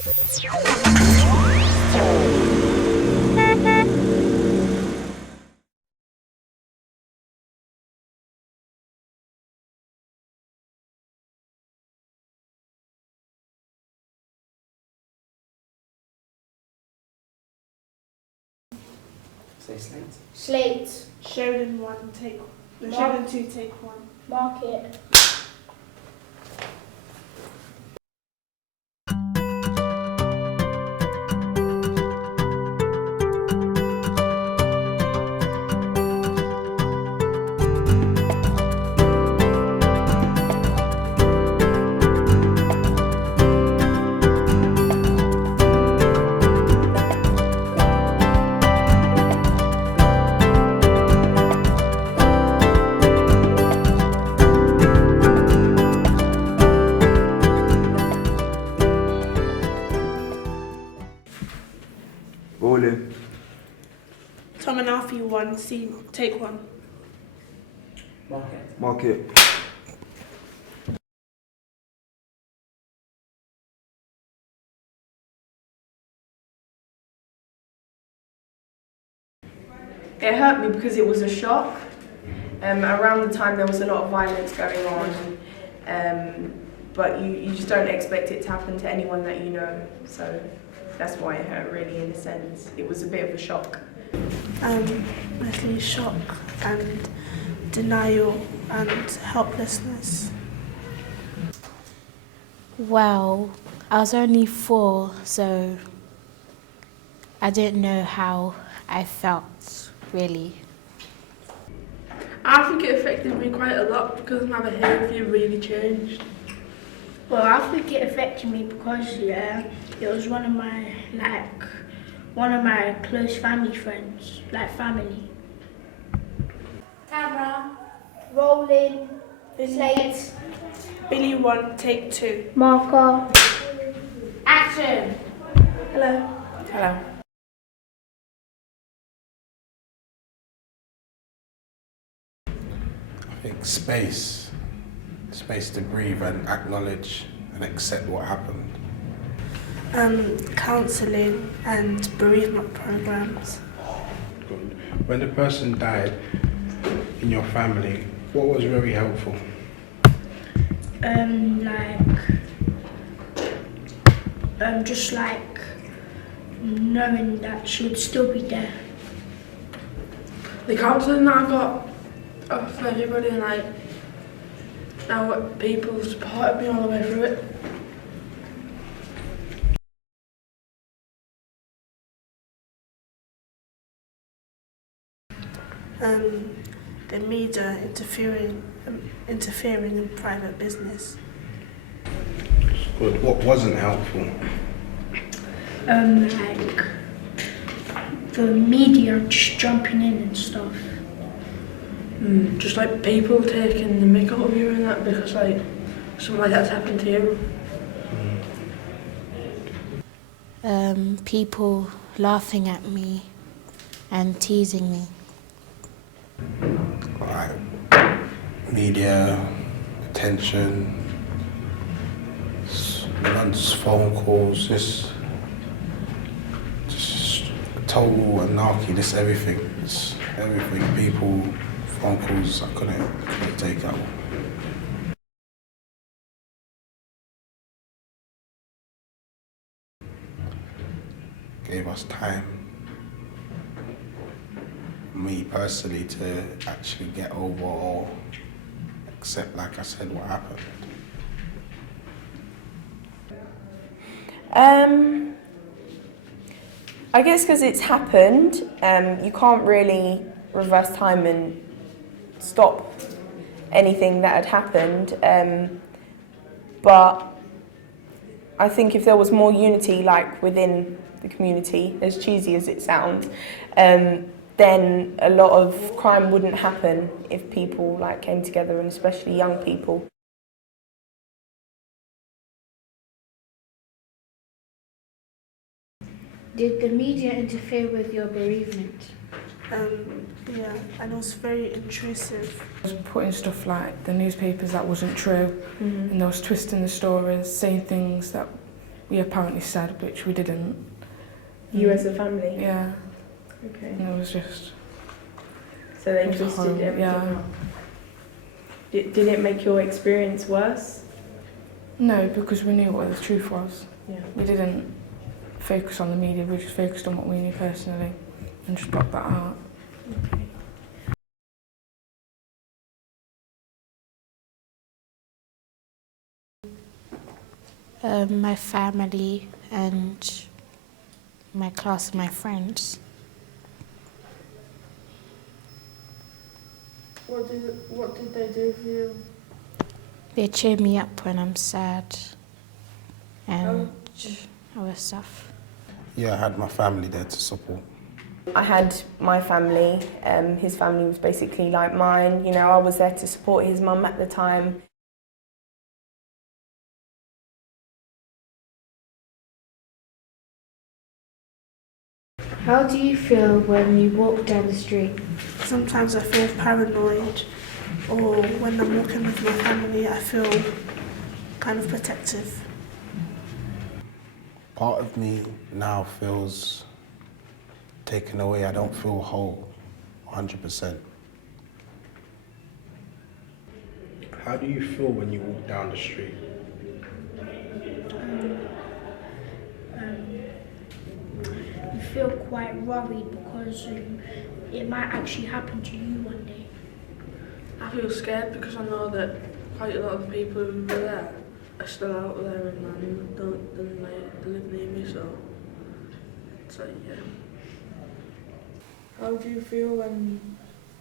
Say slate. Slate. Sheridan 1, take 1. Sheridan 2, take 1. Mark it. Rolling. Tom and Alfie 1, C, take 1. Mark it. Mark it. It hurt me because it was a shock. Around the time there was a lot of violence going on, but you just don't expect it to happen to anyone that you know, so that's why it hurt really, in a sense. It was a bit of a shock. Mostly shock and denial and helplessness. Well, I was only 4, so I didn't know how I felt, really. I think it affected me quite a lot because my behaviour really changed. Well, I think it affected me because it was one of my close family friends, like family. Camera, rolling, slate, Billy 1, take 2. marker, action. Hello. Hello. I think space to breathe and acknowledge and accept what happened. Counselling and bereavement programs. When the person died in your family, what was very helpful? Just like knowing that she would still be there. The counselling that I got of everybody, and like now people supported me all the way through it. The media interfering in private business. Good. What wasn't helpful? Like the media just jumping in and stuff. Just like people taking the mick out of you and that because like something like that's happened to you. People laughing at me and teasing me. Like media, attention, just phone calls, just total anarchy, just everything. Just everything. People, phone calls, I couldn't take out. Gave us time, me personally, to actually get over or accept, like I said, what happened. I guess because it's happened, you can't really reverse time and stop anything that had happened. But I think if there was more unity, like within the community, as cheesy as it sounds, then a lot of crime wouldn't happen if people like came together, and especially young people. Did the media interfere with your bereavement? Yeah, and it was very intrusive. I was putting stuff like the newspapers that wasn't true, and they was twisting the stories, saying things that we apparently said, which we didn't. You as a family? Yeah, Okay. and it was just... So they It was twisted horrible, everything yeah. up. Did it make your experience worse? No, because we knew what the truth was. Yeah. We didn't focus on the media, we just focused on what we knew personally and just blocked that out. Okay. My family and my class and my friends. What did they do for you? They cheer me up when I'm sad and other stuff. Yeah, I had my family there to support. I had my family, his family was basically like mine. You know, I was there to support his mum at the time. How do you feel when you walk down the street? Sometimes I feel paranoid, or when I'm walking with my family, I feel kind of protective. Part of me now feels taken away. I don't feel whole, 100%. How do you feel when you walk down the street? You feel quite worried because it might actually happen to you one day. I feel scared because I know that quite a lot of the people who were there are still out there and don't live near me, so it's like, yeah. How do you feel when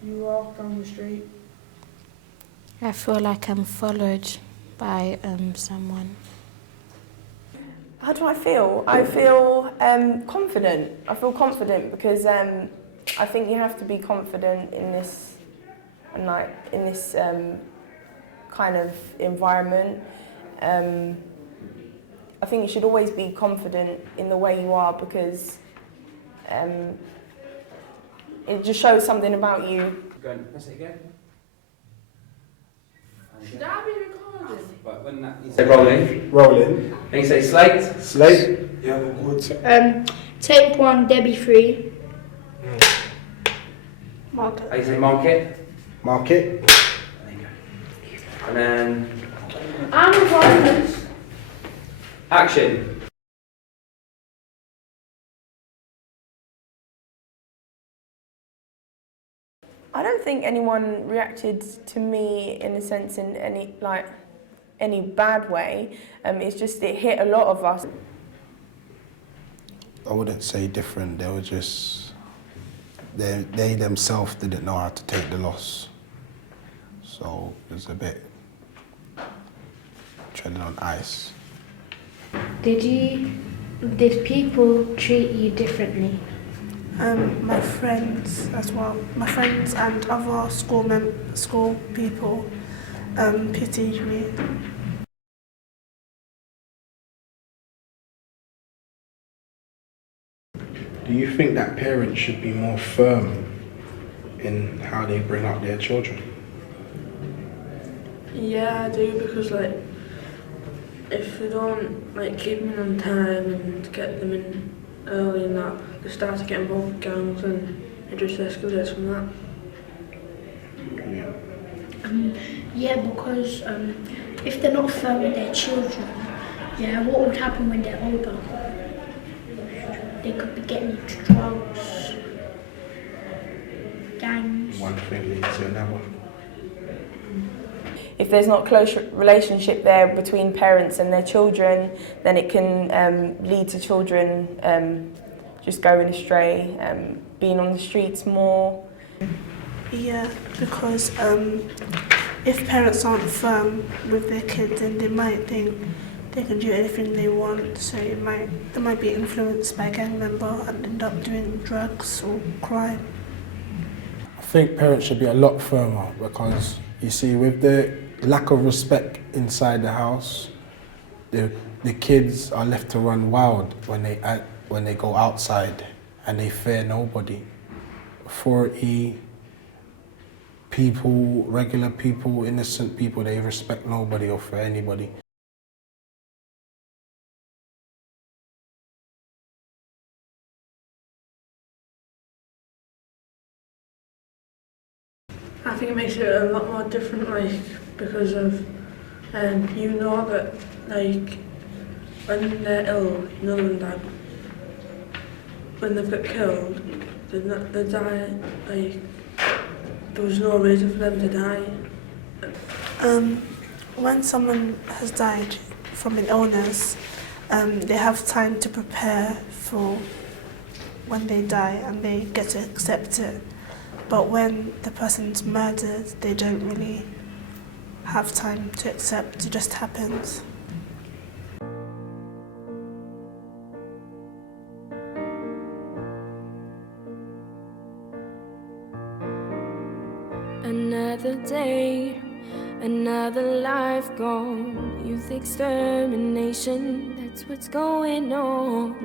you walk down the street? I feel like I'm followed by someone. How do I feel? I feel confident. I feel confident because I think you have to be confident in this, kind of environment. I think you should always be confident in the way you are because it just shows something about you. Go and press it again. Should I be recording? Right, when that, you say rolling. Rolling. Then you say slate. Slate. Yeah, good. Take 1, Debbie 3. Mark How you say mark it. Mark it. There you go. And then I'm recording this. action. I don't think anyone reacted to me in a sense in any bad way. It's just it hit a lot of us. I wouldn't say different, they were just, they themselves didn't know how to take the loss. So it was a bit treading on ice. Did people treat you differently? my friends as well. My friends and other school people pitied me. Do you think that parents should be more firm in how they bring up their children? Yeah, I do, because like if they don't like keep them on time and get them in early and that, they start to get involved with gangs and it just escalates from that. Yeah. Yeah, because if they're not firm with their children, yeah, what would happen when they're older? They could be getting into drugs, gangs. One thing leads to another. If there's not close relationship there between parents and their children, then it can lead to children just going astray, being on the streets more. Yeah, because if parents aren't firm with their kids, then they might think they can do anything they want. So they might be influenced by a gang member and end up doing drugs or crime. I think parents should be a lot firmer because, you see, with the lack of respect inside the house, the kids are left to run wild when they go outside and they fear nobody. Authority, people, regular people, innocent people, they respect nobody or fear anybody. I think it makes it a lot more different, like, because of, you know that, like, when they're ill, you know them that when they've got killed, they die, like, there was no reason for them to die. When someone has died from an illness, they have time to prepare for when they die and they get to accept it. But when the person's murdered, they don't really have time to accept, it just happens. Another day, another life gone. Youth extermination, that's what's going on.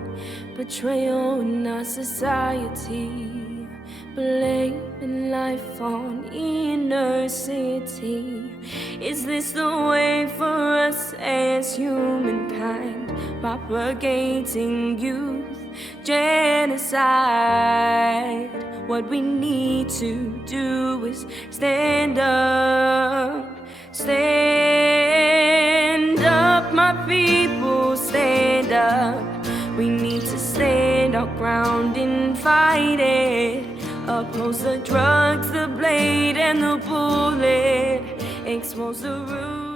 Betrayal in our society, blaming life on inner city. Is this the way for us as humankind? Propagating youth genocide. What we need to do is stand up. Stand up, my people, stand up. We need to stand our ground and fight it. Oppose the drugs, the blade, and the bullet. Expose the root.